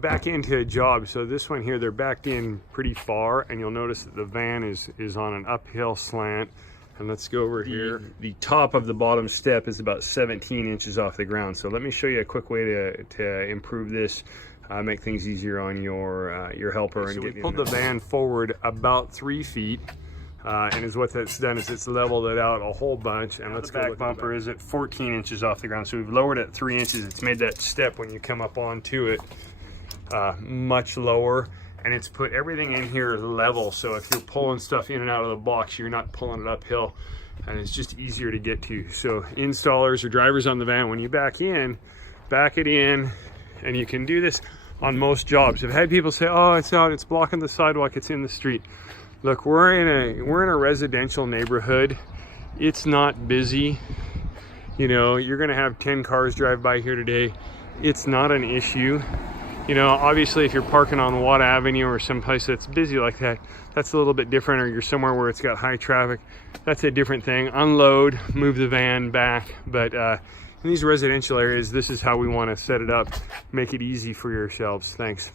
Back into a job. So this one here, they're backed in pretty far, and you'll notice that the van is on an uphill slant. And let's go over here. The top of the bottom step is about 17 inches off the ground. So let me show you a quick way to improve this, make things easier on your helper. So we pulled the van forward about 3 feet. And is what that's done is it's leveled it out a whole bunch. And let's go. The back bumper is at 14 inches off the ground. So we've lowered it 3 inches. It's made that step when you come up onto it much lower, and it's put everything in here level, so if you're pulling stuff in and out of the box, you're not pulling it uphill, and it's just easier to get to. So installers or drivers on the van, when you back it in, and you can do this on most jobs. I've had people say, oh, it's out, it's blocking the sidewalk, it's in the street. Look, we're in a residential neighborhood. It's not busy. You know, you're gonna have 10 cars drive by here today. It's not an issue. You know, obviously if you're parking on Watt Avenue or someplace that's busy like that, that's a little bit different, or you're somewhere where it's got high traffic, that's a different thing. Unload, move the van back. But in these residential areas, this is how we want to set it up, make it easy for yourselves. Thanks.